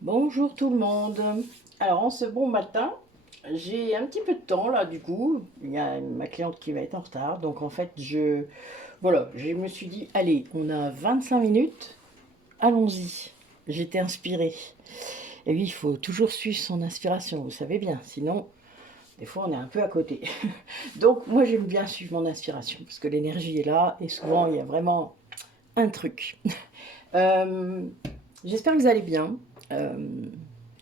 Bonjour tout le monde. Alors en ce bon matin, j'ai un petit peu de temps là du coup. Il y a ma cliente qui va être en retard. Donc en fait, je me suis dit, allez, on a 25 minutes, allons-y. J'étais inspirée. Et oui, il faut toujours suivre son inspiration, vous savez bien. Sinon, des fois, on est un peu à côté. Donc moi, j'aime bien suivre mon inspiration parce que l'énergie est là et souvent, il y a vraiment un truc. Euh, J'espère que vous allez bien. Euh,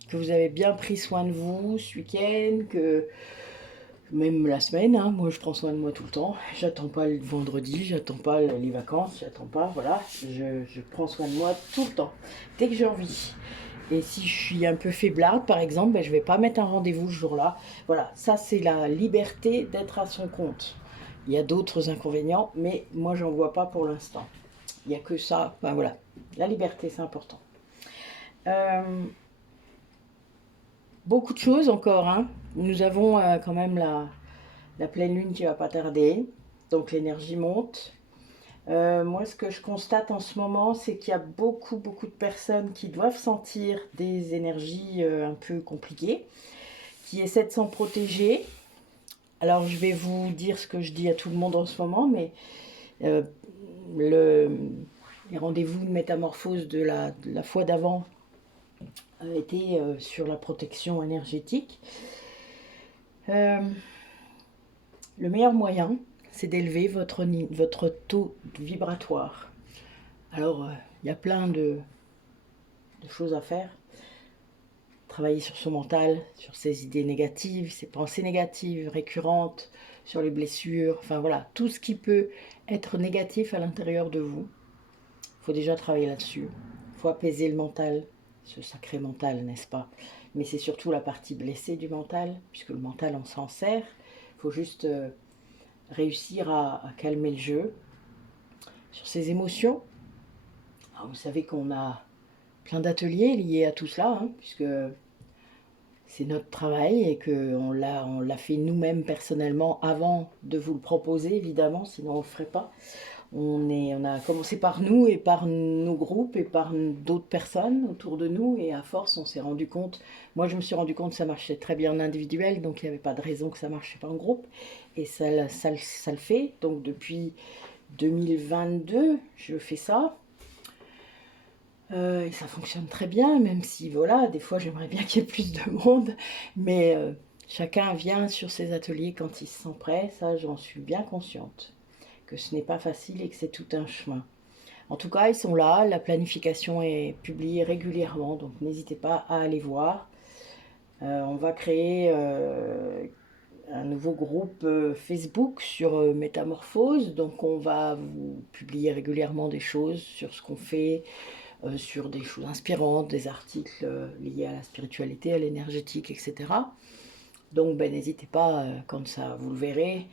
que vous avez bien pris soin de vous ce week-end, que même la semaine, hein, moi je prends soin de moi tout le temps. J'attends pas le vendredi, j'attends pas les vacances, j'attends pas, voilà, je prends soin de moi tout le temps, dès que j'ai envie. Et si je suis un peu faiblarde, par exemple, ben, je vais pas mettre un rendez-vous ce jour-là. Voilà, ça c'est la liberté d'être à son compte. Il y a d'autres inconvénients, mais moi j'en vois pas pour l'instant. Il n'y a que ça, ben voilà, la liberté c'est important. Euh, Beaucoup de choses encore, hein. Nous avons quand même la pleine lune qui va pas tarder, donc l'énergie monte. Moi, ce que je constate en ce moment, c'est qu'il y a beaucoup de personnes qui doivent sentir des énergies un peu compliquées, qui essaient de s'en protéger. Alors, je vais vous dire ce que je dis à tout le monde en ce moment, mais euh, le, les rendez-vous de métamorphose de la fois d'avant étaient sur la protection énergétique. Euh, Le meilleur moyen, c'est d'élever votre taux vibratoire. Alors, il y a plein de choses à faire. Travailler sur son mental, sur ses idées négatives, ses pensées négatives récurrentes, sur les blessures, enfin voilà, tout ce qui peut être négatif à l'intérieur de vous. Il faut déjà travailler là-dessus. Il faut apaiser le mental, ce sacré mental, n'est-ce pas? Mais c'est surtout la partie blessée du mental, puisque le mental, on s'en sert. Il faut juste réussir à calmer le jeu. Sur ses émotions, alors, vous savez qu'on a plein d'ateliers liés à tout cela, hein, puisque c'est notre travail et qu'on l'a fait nous-mêmes personnellement avant de vous le proposer, évidemment, sinon on ne le ferait pas. On a commencé par nous et par nos groupes et par d'autres personnes autour de nous et à force on s'est rendu compte, moi je me suis rendu compte que ça marchait très bien en individuel, donc il n'y avait pas de raison que ça ne marchait pas en groupe et ça le fait. Donc depuis 2022 je fais ça. Et ça fonctionne très bien, même si voilà, des fois j'aimerais bien qu'il y ait plus de monde, mais chacun vient sur ses ateliers quand il se sent prêt, ça j'en suis bien consciente, que ce n'est pas facile et que c'est tout un chemin. En tout cas, ils sont là, la planification est publiée régulièrement, donc n'hésitez pas à aller voir. On va créer un nouveau groupe Facebook sur Métamorphose, donc on va vous publier régulièrement des choses sur ce qu'on fait, sur des choses inspirantes, des articles liés à la spiritualité, à l'énergétique, etc. Donc ben, n'hésitez pas, quand ça vous le verrez,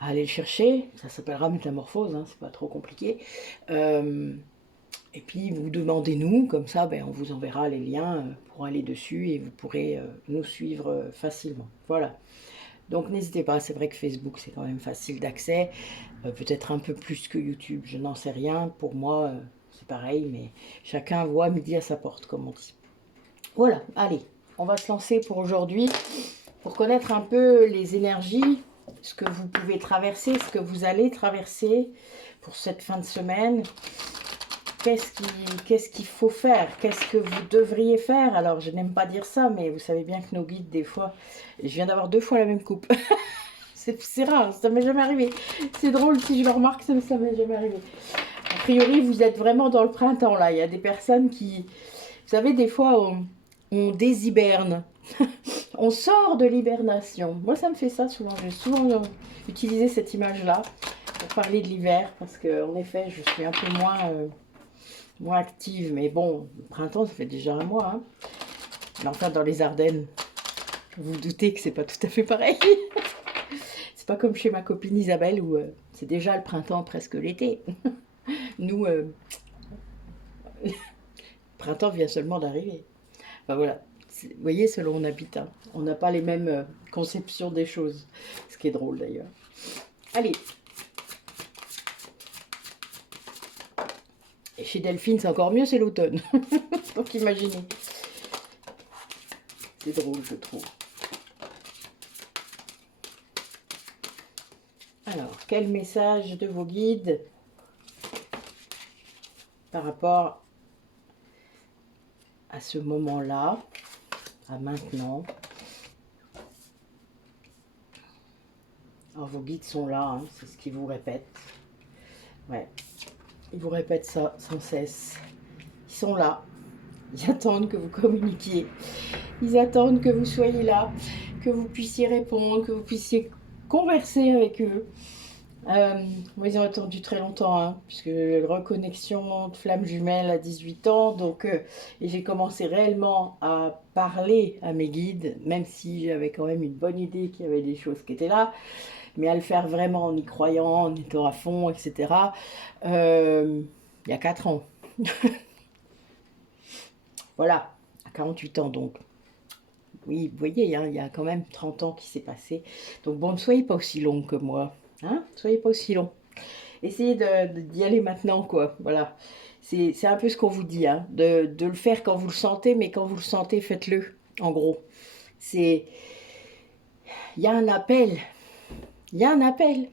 à aller le chercher. Ça s'appellera Métamorphose, hein, c'est pas trop compliqué. Euh, et puis vous demandez-nous, comme ça ben, on vous enverra les liens pour aller dessus et vous pourrez nous suivre facilement. Voilà. Donc n'hésitez pas, c'est vrai que Facebook c'est quand même facile d'accès, peut-être un peu plus que YouTube, je n'en sais rien. Pour moi, c'est pareil, mais chacun voit midi à sa porte, comme on dit. Voilà, allez, on va se lancer pour aujourd'hui, pour connaître un peu les énergies, ce que vous pouvez traverser, ce que vous allez traverser pour cette fin de semaine. Qu'est-ce qu'il faut faire? Qu'est-ce que vous devriez faire? Alors, je n'aime pas dire ça, mais vous savez bien que nos guides, des fois, je viens d'avoir 2 fois la même coupe. C'est rare, ça m'est jamais arrivé. C'est drôle si je le remarque, ça m'est jamais arrivé. A priori, vous êtes vraiment dans le printemps là. Il y a des personnes qui, vous savez, des fois, on déshiberne. On sort de l'hibernation. Moi, ça me fait ça souvent. J'ai souvent utilisé cette image-là pour parler de l'hiver parce qu'en effet, je suis un peu moins active. Mais bon, le printemps, ça fait déjà un mois, hein. Mais enfin, dans les Ardennes, vous vous doutez que c'est pas tout à fait pareil. C'est pas comme chez ma copine Isabelle où c'est déjà le printemps, presque l'été. Nous, le printemps vient seulement d'arriver. Enfin voilà. Vous voyez, selon où on habite, hein, on n'a pas les mêmes conceptions des choses. Ce qui est drôle d'ailleurs. Allez. Et chez Delphine, c'est encore mieux, c'est l'automne. Donc imaginez. C'est drôle, je trouve. Alors, quel message de vos guides par rapport à ce moment-là, à maintenant? Alors, vos guides sont là, hein, c'est ce qu'ils vous répètent. Ouais, ils vous répètent ça sans cesse. Ils sont là. Ils attendent que vous communiquiez. Ils attendent que vous soyez là, que vous puissiez répondre, que vous puissiez converser avec eux. Moi, ils ont attendu très longtemps, hein, puisque reconnexion de flamme jumelle à 18 ans. Donc, et j'ai commencé réellement à parler à mes guides, même si j'avais quand même une bonne idée qu'il y avait des choses qui étaient là, mais à le faire vraiment en y croyant, en étant à fond, etc. Il y a 4 ans. Voilà, à 48 ans donc. Oui, vous voyez, hein, il y a quand même 30 ans qui s'est passé. Donc bon, ne soyez pas aussi long que moi. Hein, ne soyez pas aussi long. Essayez d'y aller maintenant, quoi. Voilà. C'est un peu ce qu'on vous dit, hein, de le faire quand vous le sentez, mais quand vous le sentez, faites-le, en gros. Il y a un appel. Il y a un appel.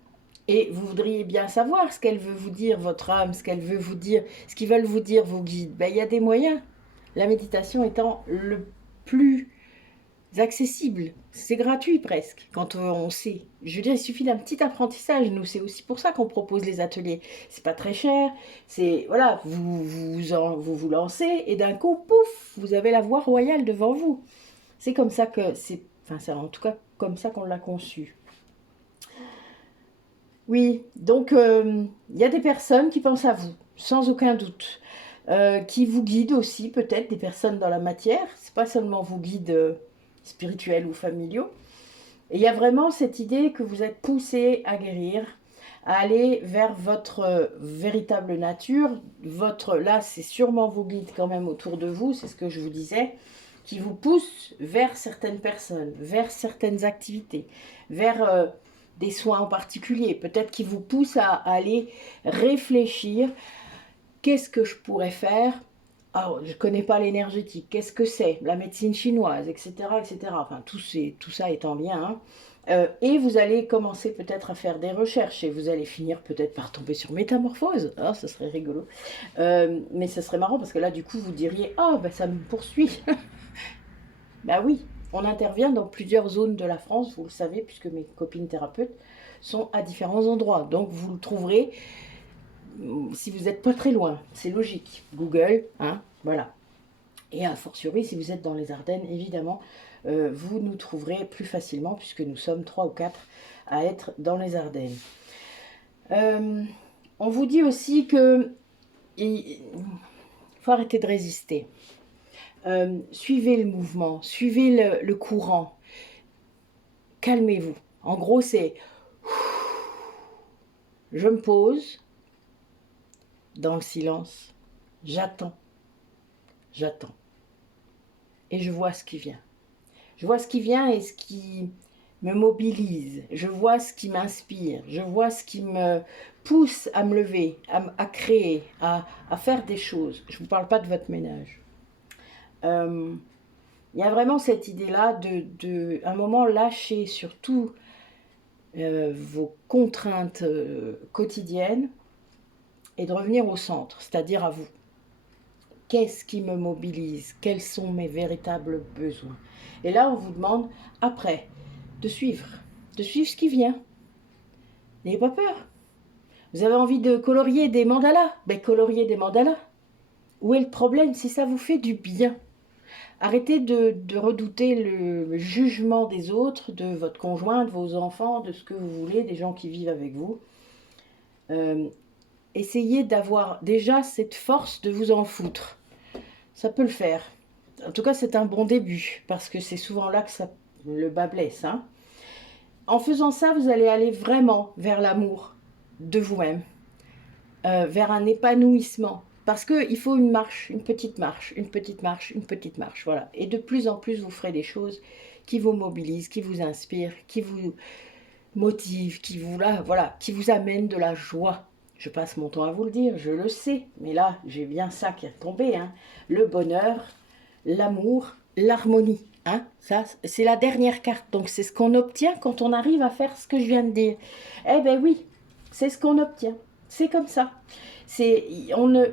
Et vous voudriez bien savoir ce qu'elle veut vous dire, votre âme, ce qu'elle veut vous dire, ce qu'ils veulent vous dire, vos guides. Ben, il y a des moyens. La méditation étant le plus accessible. C'est gratuit presque, quand on sait. Je veux dire, il suffit d'un petit apprentissage. Nous, c'est aussi pour ça qu'on propose les ateliers. C'est pas très cher. C'est, voilà, vous lancez et d'un coup, pouf, vous avez la voie royale devant vous. C'est comme ça que c'est, enfin, c'est en tout cas comme ça qu'on l'a conçu. Oui, donc il y a des personnes qui pensent à vous, sans aucun doute, qui vous guident aussi, peut-être des personnes dans la matière. C'est pas seulement vos guides spirituels ou familiaux. Et il y a vraiment cette idée que vous êtes poussé à guérir, à aller vers votre véritable nature. Là, c'est sûrement vos guides quand même autour de vous, c'est ce que je vous disais, qui vous poussent vers certaines personnes, vers certaines activités, vers des soins en particulier. Peut-être qui vous poussent à aller réfléchir. Qu'est-ce que je pourrais faire? Alors, je ne connais pas l'énergétique. Qu'est-ce que c'est? La médecine chinoise, etc. etc. Enfin, tout ça est en lien. Hein. Et vous allez commencer peut-être à faire des recherches et vous allez finir peut-être par tomber sur métamorphose. Ah, ça serait rigolo. Mais ça serait marrant parce que là, du coup, vous diriez « Ah, ben ça me poursuit !» Ben oui, on intervient dans plusieurs zones de la France, vous le savez, puisque mes copines thérapeutes sont à différents endroits. Donc, vous le trouverez si vous n'êtes pas très loin, c'est logique. Google, hein, voilà. Et a fortiori, si vous êtes dans les Ardennes, évidemment, vous nous trouverez plus facilement, puisque nous sommes 3 ou 4 à être dans les Ardennes. On vous dit aussi que il faut arrêter de résister. Suivez le mouvement, suivez le courant. Calmez-vous. En gros, c'est je me pose dans le silence, j'attends. Et je vois ce qui vient. Je vois ce qui vient et ce qui me mobilise. Je vois ce qui m'inspire. Je vois ce qui me pousse à me lever, à créer, à faire des choses. Je ne vous parle pas de votre ménage. Il y a vraiment cette idée-là de un moment lâcher sur tout vos contraintes quotidiennes et de revenir au centre, c'est-à-dire à vous. Qu'est-ce qui me mobilise? Quels sont mes véritables besoins? Et là, on vous demande, après, de suivre ce qui vient. N'ayez pas peur. Vous avez envie de colorier des mandalas? Ben, coloriez des mandalas. Où est le problème? Si ça vous fait du bien. Arrêtez de redouter le jugement des autres, de votre conjoint, de vos enfants, de ce que vous voulez, des gens qui vivent avec vous. Essayez d'avoir déjà cette force de vous en foutre. Ça peut le faire. En tout cas, c'est un bon début, parce que c'est souvent là que le bas blesse. Hein. En faisant ça, vous allez aller vraiment vers l'amour de vous-même, vers un épanouissement. Parce qu'il faut une marche, une petite marche, une petite marche, une petite marche. Voilà. Et de plus en plus, vous ferez des choses qui vous mobilisent, qui vous inspirent, qui vous motivent, qui vous amènent de la joie. Je passe mon temps à vous le dire, je le sais. Mais là, j'ai bien ça qui est tombé. Hein. Le bonheur, l'amour, l'harmonie. Hein, ça, c'est la dernière carte. Donc, c'est ce qu'on obtient quand on arrive à faire ce que je viens de dire. Eh ben oui, c'est ce qu'on obtient. C'est comme ça. C'est, on ne,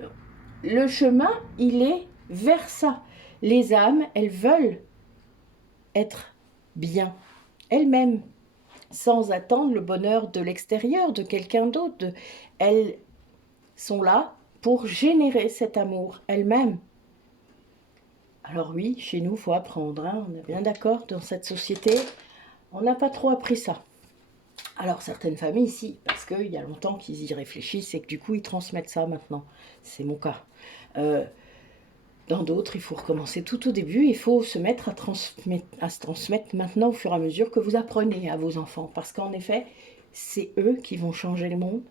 le chemin, il est vers ça. Les âmes, elles veulent être bien elles-mêmes, sans attendre le bonheur de l'extérieur, de quelqu'un d'autre. Elles sont là pour générer cet amour elles-mêmes. Alors oui, chez nous, il faut apprendre, hein, on est bien d'accord, dans cette société, on n'a pas trop appris ça. Alors certaines familles, si, parce qu'il y a longtemps qu'ils y réfléchissent et que du coup, ils transmettent ça maintenant. C'est mon cas. Dans d'autres, il faut recommencer tout au début, il faut se mettre à se transmettre maintenant au fur et à mesure que vous apprenez à vos enfants. Parce qu'en effet, c'est eux qui vont changer le monde.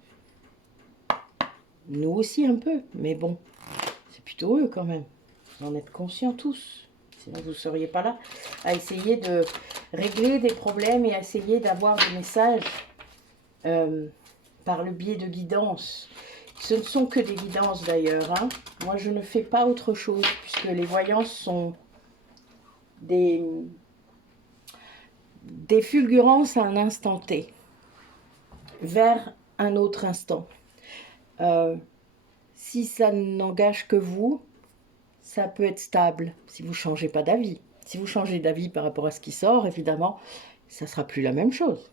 Nous aussi un peu, mais bon, c'est plutôt eux quand même. Vous en êtes conscients tous. Sinon, vous ne seriez pas là à essayer de régler des problèmes et à essayer d'avoir des messages par le biais de guidance. Ce ne sont que des guidances d'ailleurs. Hein. Moi, je ne fais pas autre chose puisque les voyances sont des fulgurances à un instant T vers un autre instant. Si ça n'engage que vous, ça peut être stable si vous ne changez pas d'avis. Si vous changez d'avis par rapport à ce qui sort, évidemment, ça ne sera plus la même chose.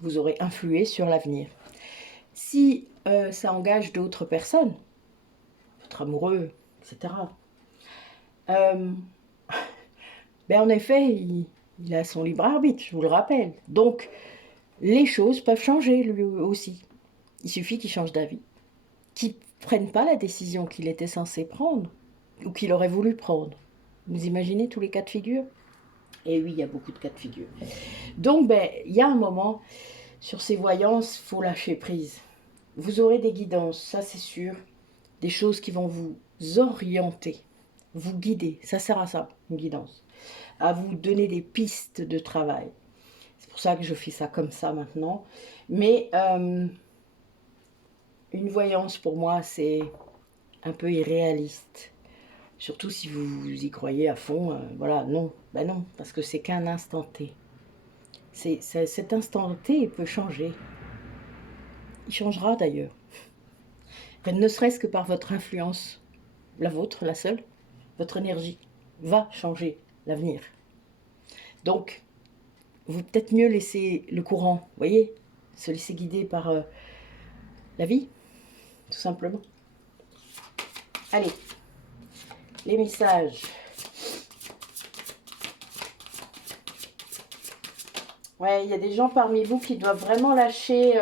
Vous aurez influé sur l'avenir. Si ça engage d'autres personnes, votre amoureux, etc., ben en effet, il a son libre arbitre, je vous le rappelle. Donc, les choses peuvent changer lui aussi. Il suffit qu'il change d'avis, qu'il ne prenne pas la décision qu'il était censé prendre ou qu'il aurait voulu prendre. Vous imaginez tous les cas de figure? Et oui, il y a beaucoup de cas de figure. Donc, ben, il y a un moment, sur ces voyances, il faut lâcher prise. Vous aurez des guidances, ça c'est sûr, des choses qui vont vous orienter, vous guider. Ça sert à ça, une guidance. À vous donner des pistes de travail. C'est pour ça que je fais ça comme ça maintenant. Mais une voyance, pour moi, c'est un peu irréaliste. Surtout si vous y croyez à fond. Voilà, non. Ben non, parce que c'est qu'un instant T. Cet instant T peut changer. Il changera d'ailleurs. Enfin, ne serait-ce que par votre influence, la vôtre, la seule, votre énergie va changer l'avenir. Donc, vous peut-être mieux laisser le courant, vous voyez, se laisser guider par la vie, tout simplement. Allez, les messages. Ouais, il y a des gens parmi vous qui doivent vraiment lâcher,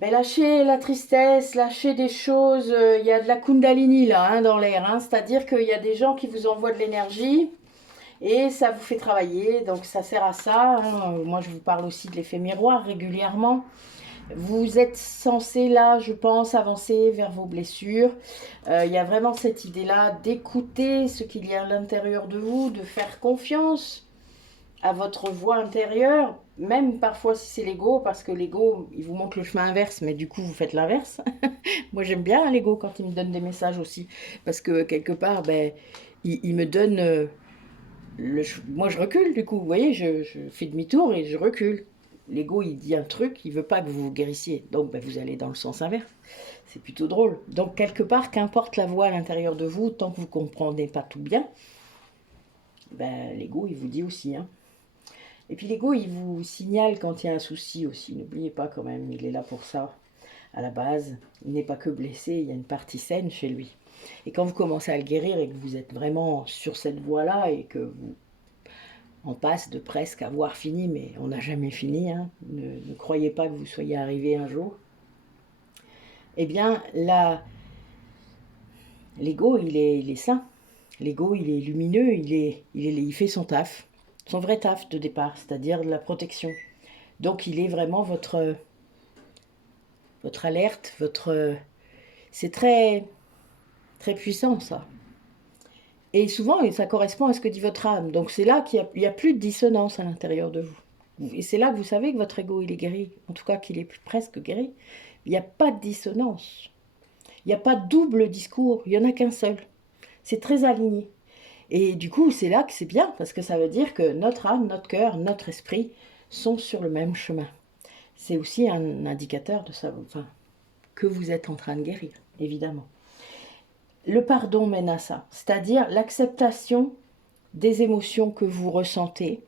lâcher la tristesse, lâcher des choses. Il y a de la kundalini là, hein, dans l'air. Hein, c'est-à-dire qu'il y a des gens qui vous envoient de l'énergie et ça vous fait travailler. Donc ça sert à ça. Hein. Moi, je vous parle aussi de l'effet miroir régulièrement. Vous êtes censé là, je pense, avancer vers vos blessures. Il y a vraiment cette idée-là d'écouter ce qu'il y a à l'intérieur de vous, de faire confiance à votre voix intérieure, même parfois si c'est l'ego, parce que l'ego, il vous montre le chemin inverse, mais du coup, vous faites l'inverse. Moi, j'aime bien l'ego quand il me donne des messages aussi, parce que quelque part, ben, il me donne... moi, je recule, du coup, vous voyez, je fais demi-tour et je recule. L'ego, il dit un truc, il veut pas que vous vous guérissiez, donc ben, vous allez dans le sens inverse. C'est plutôt drôle. Donc, quelque part, qu'importe la voix à l'intérieur de vous, tant que vous comprenez pas tout bien, ben, l'ego, il vous dit aussi, hein. Et puis l'ego, il vous signale quand il y a un souci aussi. N'oubliez pas quand même, il est là pour ça. À la base, il n'est pas que blessé, il y a une partie saine chez lui. Et quand vous commencez à le guérir et que vous êtes vraiment sur cette voie-là et que vous en passe de presque avoir fini, mais on n'a jamais fini, hein. Ne croyez pas que vous soyez arrivé un jour. Eh bien, là, l'ego, il est sain. L'ego, il est lumineux, il fait son taf. Son vrai taf de départ, c'est-à-dire de la protection. Donc il est vraiment votre alerte, c'est très, très puissant ça. Et souvent, ça correspond à ce que dit votre âme. Donc c'est là qu'il n'y a plus de dissonance à l'intérieur de vous. Et c'est là que vous savez que votre ego, il est guéri. En tout cas, qu'il est presque guéri. Il n'y a pas de dissonance. Il n'y a pas de double discours. Il n'y en a qu'un seul. C'est très aligné. Et du coup, c'est là que c'est bien, parce que ça veut dire que notre âme, notre cœur, notre esprit sont sur le même chemin. C'est aussi un indicateur de ça, enfin, que vous êtes en train de guérir, évidemment. Le pardon mène à ça, c'est-à-dire l'acceptation des émotions que vous ressentez,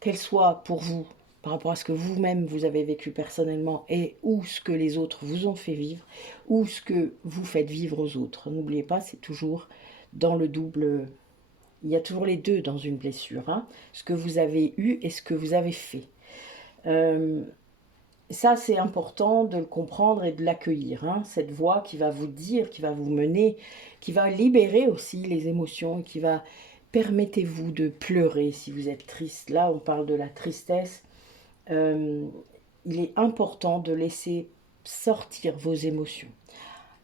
qu'elles soient pour vous, par rapport à ce que vous-même vous avez vécu personnellement, et ou ce que les autres vous ont fait vivre, ou ce que vous faites vivre aux autres. N'oubliez pas, c'est toujours dans le double. Il y a toujours les deux dans une blessure, hein, ce que vous avez eu et ce que vous avez fait. Ça, c'est important de le comprendre et de l'accueillir, hein, cette voix qui va vous dire, qui va vous mener, qui va libérer aussi les émotions, qui va permettez-vous de pleurer si vous êtes triste. Là, on parle de la tristesse. Il est important de laisser sortir vos émotions.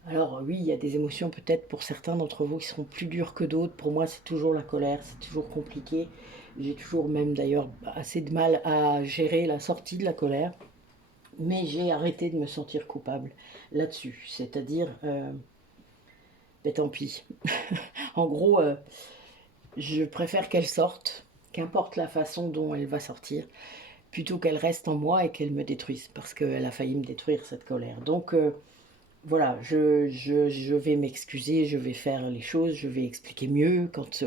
Alors oui, il y a des émotions peut-être pour certains d'entre vous qui seront plus dures que d'autres. Pour moi, c'est toujours la colère, c'est toujours compliqué. J'ai toujours même d'ailleurs assez de mal à gérer la sortie de la colère. Mais j'ai arrêté de me sentir coupable là-dessus. C'est-à-dire, ben tant pis. En gros, je préfère qu'elle sorte, qu'importe la façon dont elle va sortir, plutôt qu'elle reste en moi et qu'elle me détruise, parce qu'elle a failli me détruire, cette colère. Donc, voilà, je vais m'excuser, je vais faire les choses, je vais expliquer mieux quand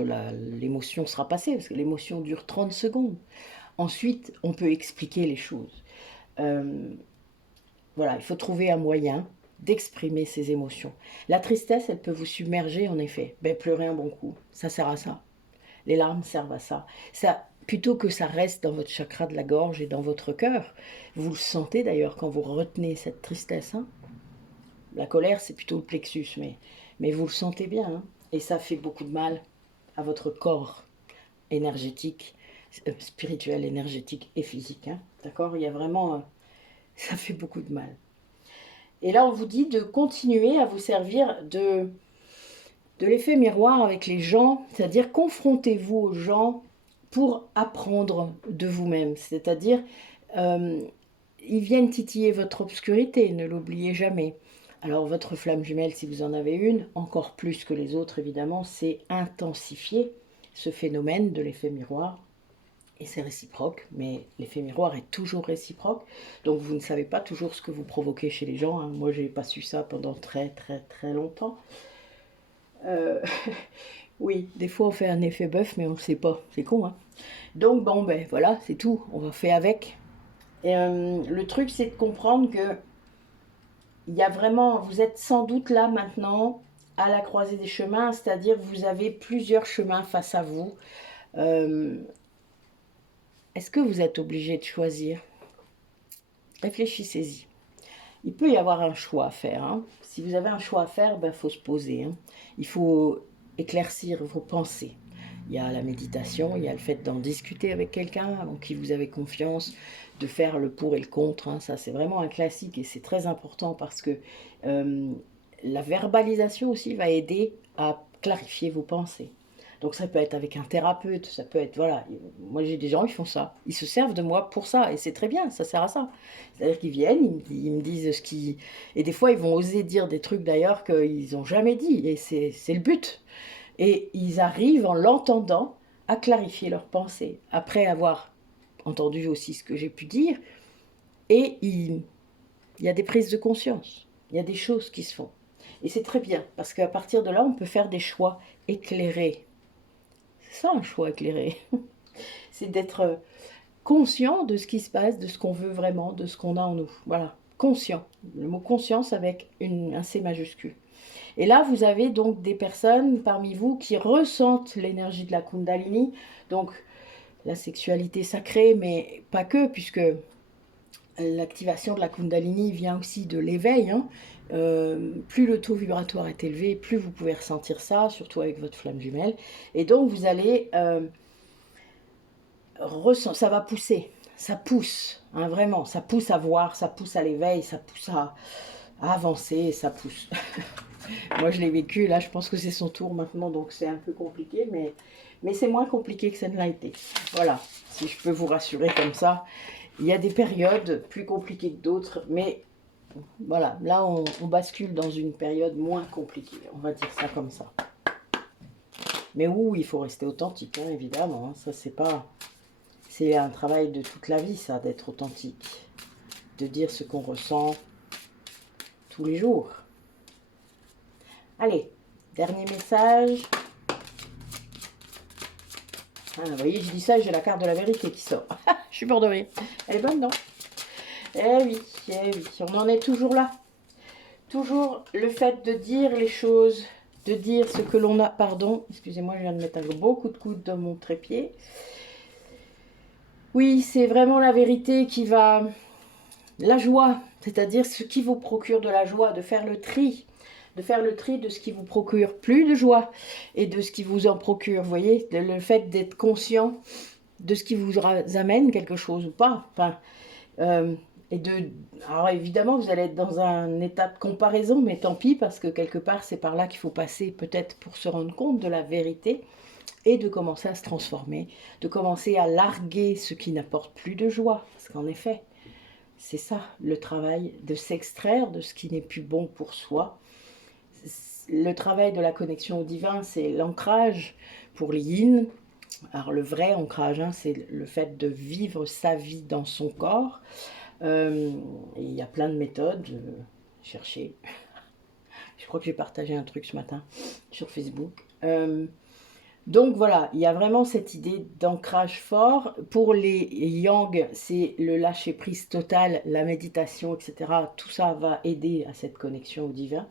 l'émotion sera passée, parce que l'émotion dure 30 secondes. Ensuite, on peut expliquer les choses. Voilà, il faut trouver un moyen d'exprimer ses émotions. La tristesse, elle peut vous submerger, en effet. Ben, pleurer un bon coup, ça sert à ça. Les larmes servent à ça. Plutôt que ça reste dans votre chakra de la gorge et dans votre cœur, vous le sentez d'ailleurs quand vous retenez cette tristesse. Hein. La colère, c'est plutôt le plexus, mais vous le sentez bien. Hein. Et ça fait beaucoup de mal à votre corps énergétique, spirituel, énergétique et physique. Hein. D'accord. Il y a vraiment... ça fait beaucoup de mal. Et là, on vous dit de continuer à vous servir de l'effet miroir avec les gens, c'est-à-dire confrontez-vous aux gens pour apprendre de vous-même. C'est-à-dire, ils viennent titiller votre obscurité, ne l'oubliez jamais. Alors, votre flamme jumelle, si vous en avez une, encore plus que les autres, évidemment, c'est intensifier ce phénomène de l'effet miroir. Et c'est réciproque, mais l'effet miroir est toujours réciproque. Donc vous ne savez pas toujours ce que vous provoquez chez les gens. Hein. Moi, je n'ai pas su ça pendant très très très longtemps. Oui, des fois on fait un effet bœuf, mais on ne le sait pas. C'est con, hein. Donc bon, ben voilà, c'est tout. On va faire avec. Et le truc, c'est de comprendre que il y a vraiment, vous êtes sans doute là maintenant à la croisée des chemins, c'est-à-dire vous avez plusieurs chemins face à vous. Est-ce que vous êtes obligé de choisir? Réfléchissez-y. Il peut y avoir un choix à faire. Hein. Si vous avez un choix à faire, il faut se poser. Hein. Il faut éclaircir vos pensées. Il y a la méditation, il y a le fait d'en discuter avec quelqu'un en qui vous avez confiance, de faire le pour et le contre. Hein. Ça, c'est vraiment un classique et c'est très important parce que la verbalisation aussi va aider à clarifier vos pensées. Donc ça peut être avec un thérapeute, ça peut être, voilà, moi j'ai des gens qui font ça, ils se servent de moi pour ça, et c'est très bien, ça sert à ça. C'est-à-dire qu'ils viennent, ils me disent ce qui... Et des fois ils vont oser dire des trucs d'ailleurs qu'ils n'ont jamais dit, et c'est le but. Et ils arrivent en l'entendant à clarifier leurs pensées, après avoir entendu aussi ce que j'ai pu dire, et il y a des prises de conscience, il y a des choses qui se font. Et c'est très bien, parce qu'à partir de là, on peut faire des choix éclairés. C'est ça un choix éclairé. C'est d'être conscient de ce qui se passe, de ce qu'on veut vraiment, de ce qu'on a en nous. Voilà, conscient. Le mot conscience avec un C majuscule. Et là, vous avez donc des personnes parmi vous qui ressentent l'énergie de la Kundalini, donc la sexualité sacrée, mais pas que, puisque l'activation de la Kundalini vient aussi de l'éveil. Hein. Plus le taux vibratoire est élevé, plus vous pouvez ressentir ça, surtout avec votre flamme jumelle. Et donc, vous allez... ça va pousser, ça pousse, hein, vraiment, ça pousse à voir, ça pousse à l'éveil, ça pousse à avancer, ça pousse. Moi je l'ai vécu, là je pense que c'est son tour maintenant, donc c'est un peu compliqué, mais c'est moins compliqué que ça ne l'a été. Voilà, si je peux vous rassurer comme ça, il y a des périodes plus compliquées que d'autres, mais voilà, là on bascule dans une période moins compliquée, on va dire ça comme ça. Mais oui, il faut rester authentique, hein, évidemment. Hein. Ça, c'est pas... C'est un travail de toute la vie, ça, d'être authentique. De dire ce qu'on ressent tous les jours. Allez, dernier message. Ah, vous voyez, je dis ça, j'ai la carte de la vérité qui sort. Je suis mort de rire. Elle est bonne, non? Oui, eh oui, on en est toujours là. Toujours le fait de dire les choses, de dire ce que l'on a... Pardon, excusez-moi, je viens de mettre beaucoup de coudes dans mon trépied. Oui, c'est vraiment la vérité qui va... La joie, c'est-à-dire ce qui vous procure de la joie, de faire le tri. De faire le tri de ce qui vous procure plus de joie et de ce qui vous en procure. Vous voyez, le fait d'être conscient de ce qui vous amène quelque chose ou pas. Enfin, alors évidemment, vous allez être dans un état de comparaison, mais tant pis, parce que quelque part, c'est par là qu'il faut passer, peut-être pour se rendre compte de la vérité et de commencer à se transformer, de commencer à larguer ce qui n'apporte plus de joie. Parce qu'en effet, c'est ça, le travail de s'extraire de ce qui n'est plus bon pour soi. Le travail de la connexion au divin, c'est l'ancrage pour les yin. Alors le vrai ancrage, hein, c'est le fait de vivre sa vie dans son corps. Et il y a plein de méthodes. Cherchez. Je crois que j'ai partagé un truc ce matin sur Facebook. Donc voilà, il y a vraiment cette idée d'ancrage fort. Pour les yang, c'est le lâcher prise total, la méditation, etc. Tout ça va aider à cette connexion au divin.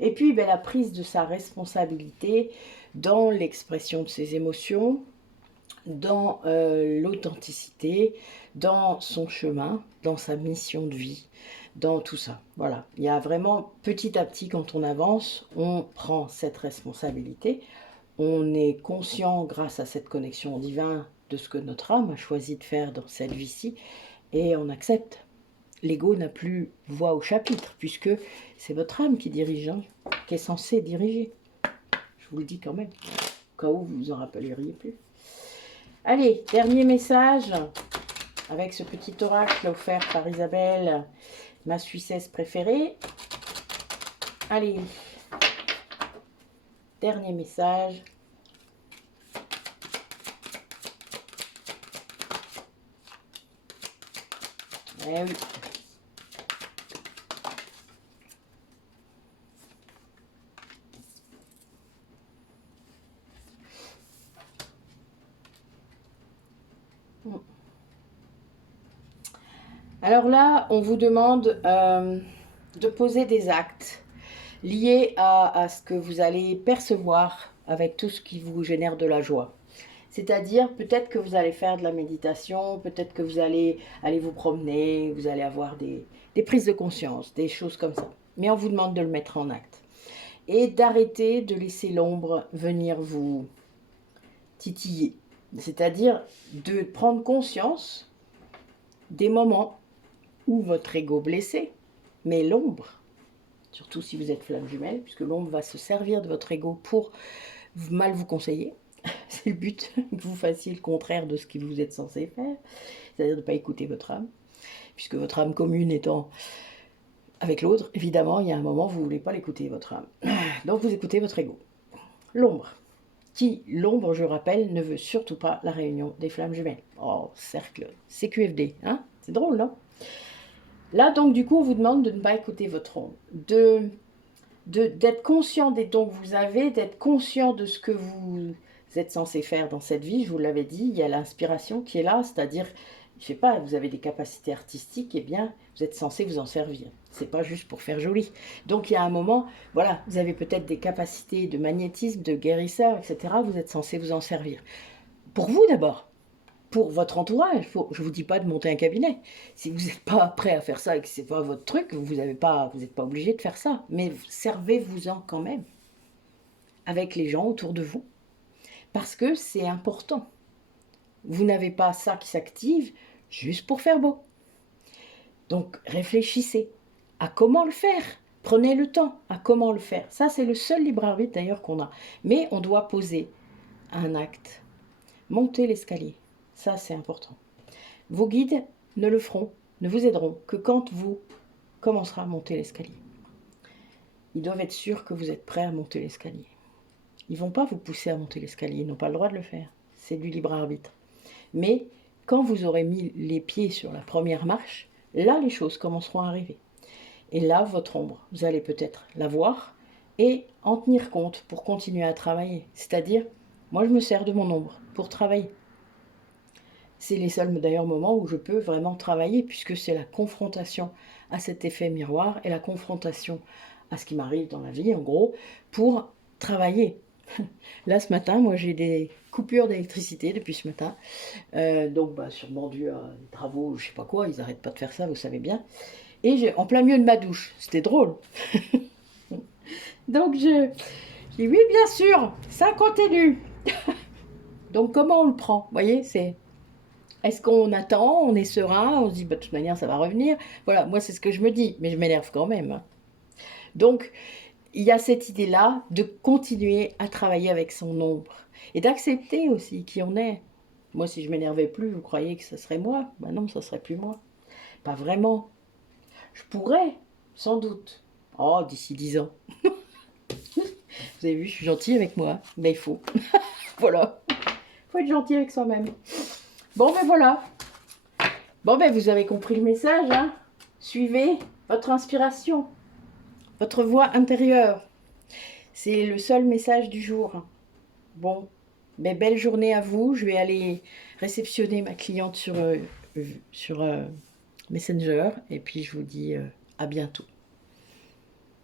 Et puis ben, la prise de sa responsabilité dans l'expression de ses émotions, dans l'authenticité, dans son chemin, dans sa mission de vie, dans tout ça. Voilà, il y a vraiment petit à petit quand on avance, on prend cette responsabilité, on est conscient grâce à cette connexion au divin de ce que notre âme a choisi de faire dans cette vie-ci et on accepte. L'ego n'a plus voix au chapitre, puisque c'est votre âme qui dirige, hein, qui est censée diriger. Je vous le dis quand même, au cas où vous vous en rappelleriez plus. Allez, dernier message, avec ce petit oracle offert par Isabelle, ma Suissesse préférée. Allez, dernier message. Eh oui. Alors là, on vous demande de poser des actes liés à ce que vous allez percevoir avec tout ce qui vous génère de la joie. C'est-à-dire, peut-être que vous allez faire de la méditation, peut-être que vous allez aller vous promener, vous allez avoir des prises de conscience, des choses comme ça. Mais on vous demande de le mettre en acte. Et d'arrêter de laisser l'ombre venir vous titiller. C'est-à-dire de prendre conscience des moments où votre ego blessé, mais l'ombre, surtout si vous êtes flamme jumelle, puisque l'ombre va se servir de votre ego pour mal vous conseiller. C'est le but, que vous fassiez le contraire de ce que vous êtes censé faire, c'est-à-dire de ne pas écouter votre âme, puisque votre âme commune étant avec l'autre, évidemment, il y a un moment, vous ne voulez pas l'écouter, votre âme. Donc vous écoutez votre ego. L'ombre. L'ombre, je rappelle, ne veut surtout pas la réunion des flammes jumelles. Oh, cercle, CQFD, hein? C'est drôle, non? Là, donc, du coup, on vous demande de ne pas écouter votre ombre, d'être conscient des dons que vous avez, d'être conscient de ce que vous êtes censé faire dans cette vie. Je vous l'avais dit, il y a l'inspiration qui est là, c'est-à-dire, je sais pas, vous avez des capacités artistiques, et bien, vous êtes censé vous en servir. C'est pas juste pour faire joli. Donc, il y a un moment, voilà, vous avez peut-être des capacités de magnétisme, de guérisseur, etc. Vous êtes censé vous en servir. Pour vous d'abord. Pour votre entourage, je ne vous dis pas de monter un cabinet. Si vous n'êtes pas prêt à faire ça et que ce n'est pas votre truc, vous n'êtes pas obligé de faire ça. Mais servez-vous-en quand même avec les gens autour de vous. Parce que c'est important. Vous n'avez pas ça qui s'active juste pour faire beau. Donc réfléchissez à comment le faire. Prenez le temps à comment le faire. Ça, c'est le seul libre arbitre d'ailleurs qu'on a. Mais on doit poser un acte. Monter l'escalier. Ça, c'est important. Vos guides ne le feront, ne vous aideront que quand vous commencerez à monter l'escalier. Ils doivent être sûrs que vous êtes prêt à monter l'escalier. Ils vont pas vous pousser à monter l'escalier, ils n'ont pas le droit de le faire. C'est du libre arbitre. Mais quand vous aurez mis les pieds sur la première marche, là, les choses commenceront à arriver. Et là, votre ombre, vous allez peut-être la voir et en tenir compte pour continuer à travailler. C'est-à-dire, moi, je me sers de mon ombre pour travailler. C'est les seuls d'ailleurs moments où je peux vraiment travailler, puisque c'est la confrontation à cet effet miroir et la confrontation à ce qui m'arrive dans la vie, en gros, pour travailler. Là, ce matin, moi, j'ai des coupures d'électricité depuis ce matin. Donc, sûrement dû à des travaux, je sais pas quoi, ils n'arrêtent pas de faire ça, vous savez bien. Et j'ai en plein milieu de ma douche, c'était drôle. Donc, je dis oui, bien sûr, ça continue. Donc, comment on le prend? Vous voyez, c'est... Est-ce qu'on attend, on est serein, on se dit, de toute manière, ça va revenir. Voilà, moi, c'est ce que je me dis, mais je m'énerve quand même. Donc, il y a cette idée-là de continuer à travailler avec son ombre et d'accepter aussi qui on est. Moi, si je m'énervais plus, vous croyez que ce serait moi? Ben non, ça serait plus moi. Pas vraiment. Je pourrais, sans doute. Oh, d'ici 10 ans. Vous avez vu, je suis gentille avec moi. Mais il faut. Voilà. Il faut être gentil avec soi-même. Bon, ben voilà. Bon, ben vous avez compris le message, hein? Suivez votre inspiration, votre voix intérieure. C'est le seul message du jour. Bon, ben belle journée à vous. Je vais aller réceptionner ma cliente sur Messenger. Et puis, je vous dis à bientôt.